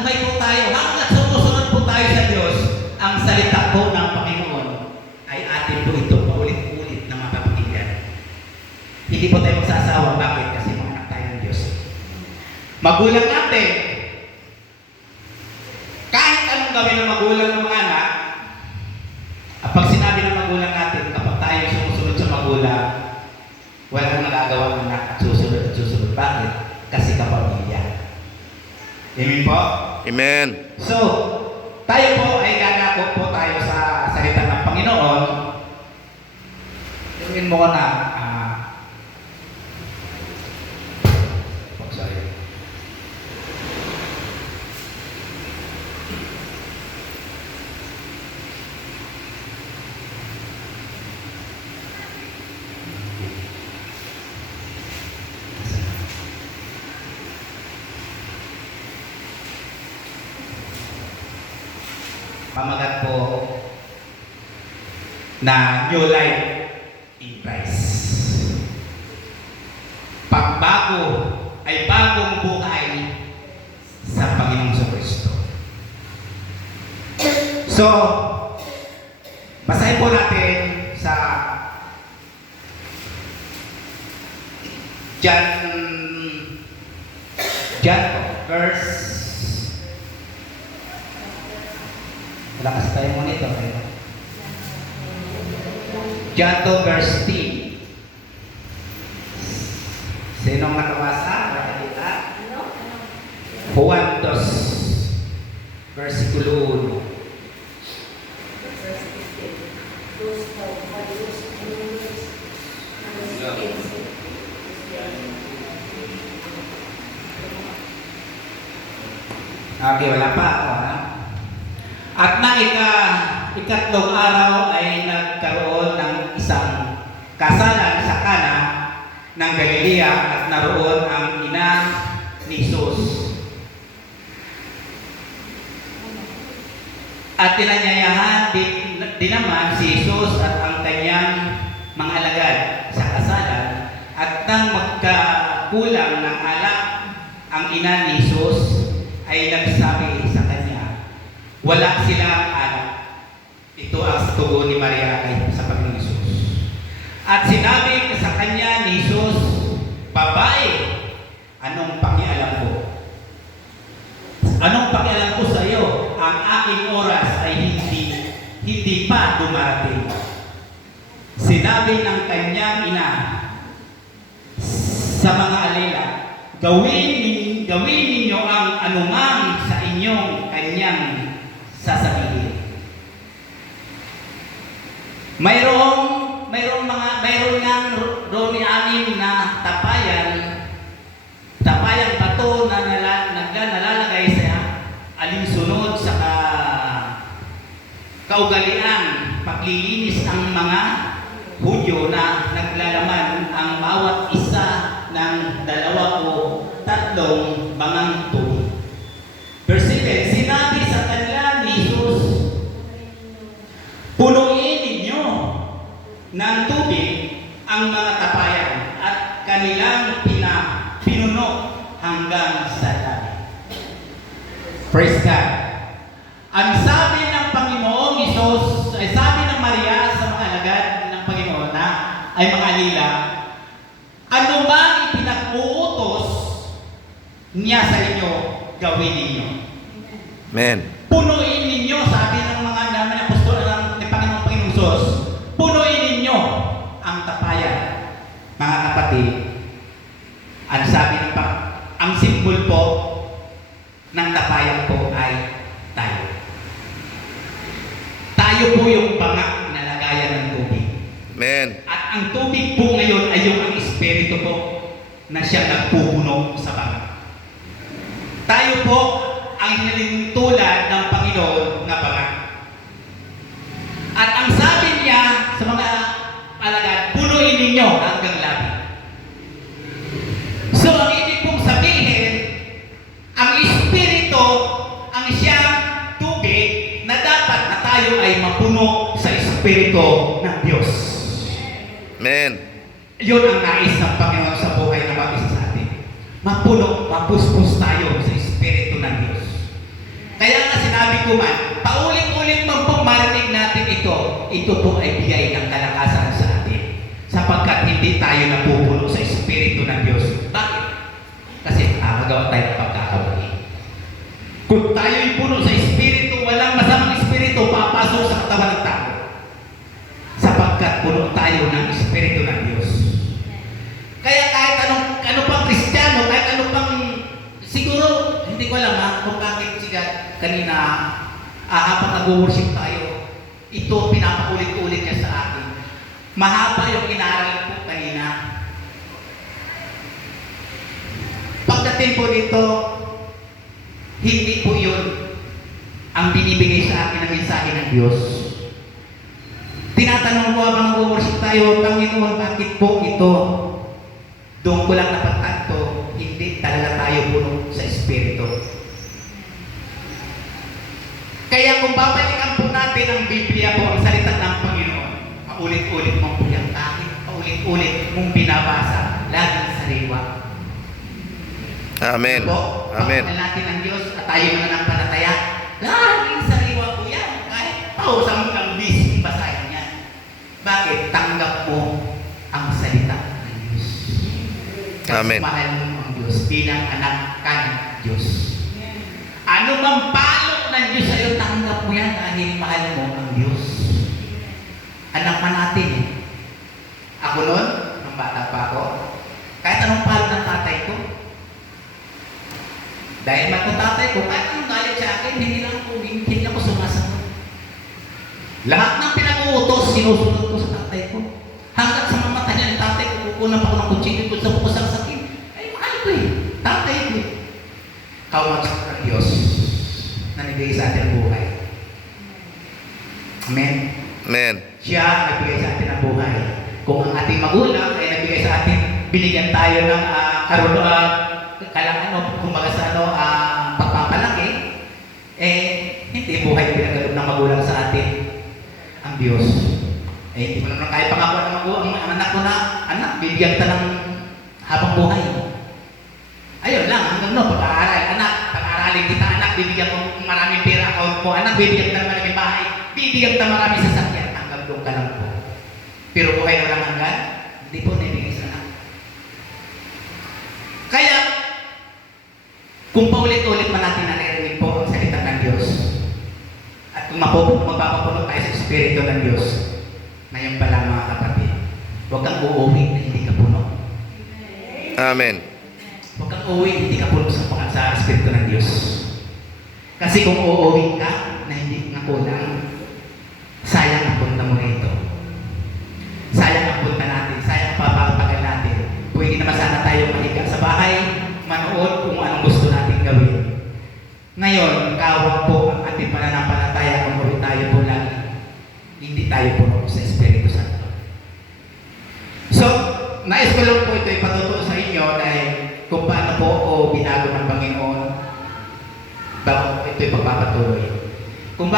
buhay po tayo, hanggat sumusunod po tayo sa Diyos, ang salita po ng Panginoon ay atin po ito paulit-ulit na mapapakinggan. Hindi po tayo magsasawa. Bakit? Kasi mga anak tayo ng Diyos. Magulang natin, kahit anong gawin ng magulang ng mga anak, at pag sinabi ng magulang natin, kapag tayo sumusunod sa magulang, walang nagagawa ng anak at susunod at susunod. Bakit? Kasi kapamilya. Amen po? Amen. So, tayo po ay gagakot po tayo sa salita ng Panginoon. Tingin mo na, sorry. Pamagat po na New Life in Christ. Pagbago ay bagong buhay sa Panginoong Kristo. So, basahin po natin sa John verse. Wala kasi tayo monitor. John 2 verse 10. Sinong nakabasa? Nakakita? Juan 2 versikulo 1. Okay, wala pa ako, ha? At na ikatlong araw ay nagkaroon ng isang kasalan sa Kana ng Galilea at naroon ang ina ni Jesus. At tinanyayahan din naman si Jesus at ang kanyang mga alagad sa kasalan. At nang magkakulang ng alak ang ina ni Jesus ay nagsabi sa kanya, wala silang alak. Ito ang tugon ni Maria ay sa Panginoon Jesus. At sinabi sa kanya ni Jesus, babae, anong pakialam ko? Anong pakialam ko sa iyo? Ang aking oras ay hindi pa dumarating. Sinabi ng kanyang ina sa mga alila, gawin ninyo ang anumang sa inyong kanyang sasabihin. Mayroon ngang Roni anim na tapayang bato na nalalagay sa alinsunod sa kaugalian paglilinis ng mga Hudyo na naglalaman ang bawat isa ng 2 o 3 bangang tubig. Verse 7, sinabi sa kanila ni Jesus, punuin ninyo ng tubig ang mga tapayan at kanilang pinuno hanggang sa labi. Praise God. Ang sabi ng Panginoong Jesus, ay sabi ng Maria sa mga alagad ng Panginoon na ay mga alila, ano bang ipinag-uutos niya sa inyo, gawin ninyo. Amen. Punuin ninyo, sabi ng mga naman apostol ng Panginoong Jesus, punuin ninyo ang tapayan. Mga kapatid, ang sabi ng ang simbol po ng tapayan po ay tayo. Tayo po yung bangak na lagayan ng tubig. Amen. At ang tubig po ngayon ay yung ang Espiritu po na siya nagpupuno sa bangak. Tayo po ang hinalintulad ng Panginoon na bangak. At ang sabi niya sa mga alagad, punuin ninyo hanggang labi. So, ang ibig pong sabihin, ang Espiritu ang siyang tubig na dapat na tayo ay mapuno sa Espiritu ng Diyos. Amen. Yun ang nais ng Panginoon sa buhay na mag-isa sa atin. Mapuno, mapuspos tayo sa Espiritu ng Diyos. man, paulit-ulit man po marinig natin ito po ay bigay ng kalakasan sa atin. Sapagkat hindi tayo napupuno sa Espiritu ng Diyos. Bakit? Kasi nakagawa tayo ng pagkakamali. Kung tayo'y puno sa Espiritu, walang masamang Espiritu papasok sa katawan ng tao. Sapagkat puno tayo ng Espiritu ng Diyos. Kaya kahit ano pang Kristiyano, kahit ano pang, siguro, hindi ko alam kung bakit siya kanina, habang nag-worship tayo, ito pinapaulit-ulit niya sa akin. Mahaba yung inaral po kanina. Pagdating po dito, hindi po yun ang binibigay sa akin ng mensahe ng Diyos. Tinatanong ko habang nag-worship tayo, Panginoon, bakit po ito? Doon ko lang napagtanto, hindi talaga tayo puno sa Espiritu. Kaya kung babalikan po natin ang Biblia po, ang salita ng Panginoon, paulit-ulit mong po yan, kahit paulit-ulit mong binabasa, laging sariwa. Amen. Po, Amen. pagkakalala natin ang Diyos at tayo mananampalataya, laging sariwa po yan, kahit pausang kang bis, basahin yan. Bakit? Tanggap mo ang salita ng Diyos. Amen. Mahal mo ang Diyos bilang anak ka ng Diyos. Ano bang palo ng Diyos sa'yo, tanggap mo yan dahil mahal mo ang Diyos. Anak man natin eh. Ako noon, nung bata pa ako, kahit anong palo ng tatay ko, dahil man kung tatay ko, kahit anong galit sa akin, hindi ako sumasagot. Lahat ng pinag-uutos, sinusunod ko sa tatay ko. Hanggat sa mamatay niya ng tatay ko, kukunan pa ako ng kutsilyo kung sa pukusang sakin. Ay, mahal ko eh. Tatay ko eh. Kawasan ng Diyos na nagbigay sa atin ang buhay. Amen? Amen. Siya nagbigay sa atin ang buhay. Kung ang ating magulang ay nagbigay sa atin, binigyan tayo ng kumbaga sa pagpapalaki, hindi buhay yung pinagkaloob ng magulang sa atin. Ang Diyos. Hindi mo naman kaya pangako ng magulang, ang anak ko na, anak, bibigyan ka ng habang buhay. Ayun lang, hanggang pag-aaral, anak, pag-aaralin kita, anak, bibigyan ko maraming pera, account mo, anak, bibigyan ka ng maraming bahay, bibigyan ka maraming sasakyan, hanggang doon ka lang po. Pero buhay na lang hanggang, hindi po nabigay sa anak. Kaya, kung paulit-ulit man natin naririnig po ang salita ng Diyos, at kung mapapapuno tayo sa Espiritu ng Diyos, ngayon pala mga kapatid, huwag kang uuwi na hindi ka puno. Amen. Huwag kang uuwi, hindi ka puno sa Espiritu ng Diyos. Kasi kung uuwi ka na hindi nga kulang, sayang ang punta mo rito. Sayang ang punta natin, sayang ang papagpagal natin. Pwede naman sana tayo mahiga sa bahay, manood kung anong gusto natin gawin. Ngayon, kawag po ang ating pananampalataya kung muli tayo po lagi. Hindi tayo puno sa Espiritu Santo. So, nais ko lang po ito ipatuto sa inyo dahil kung paano po o binago ng Panginoon bago ito ipagpapatuloy. Kung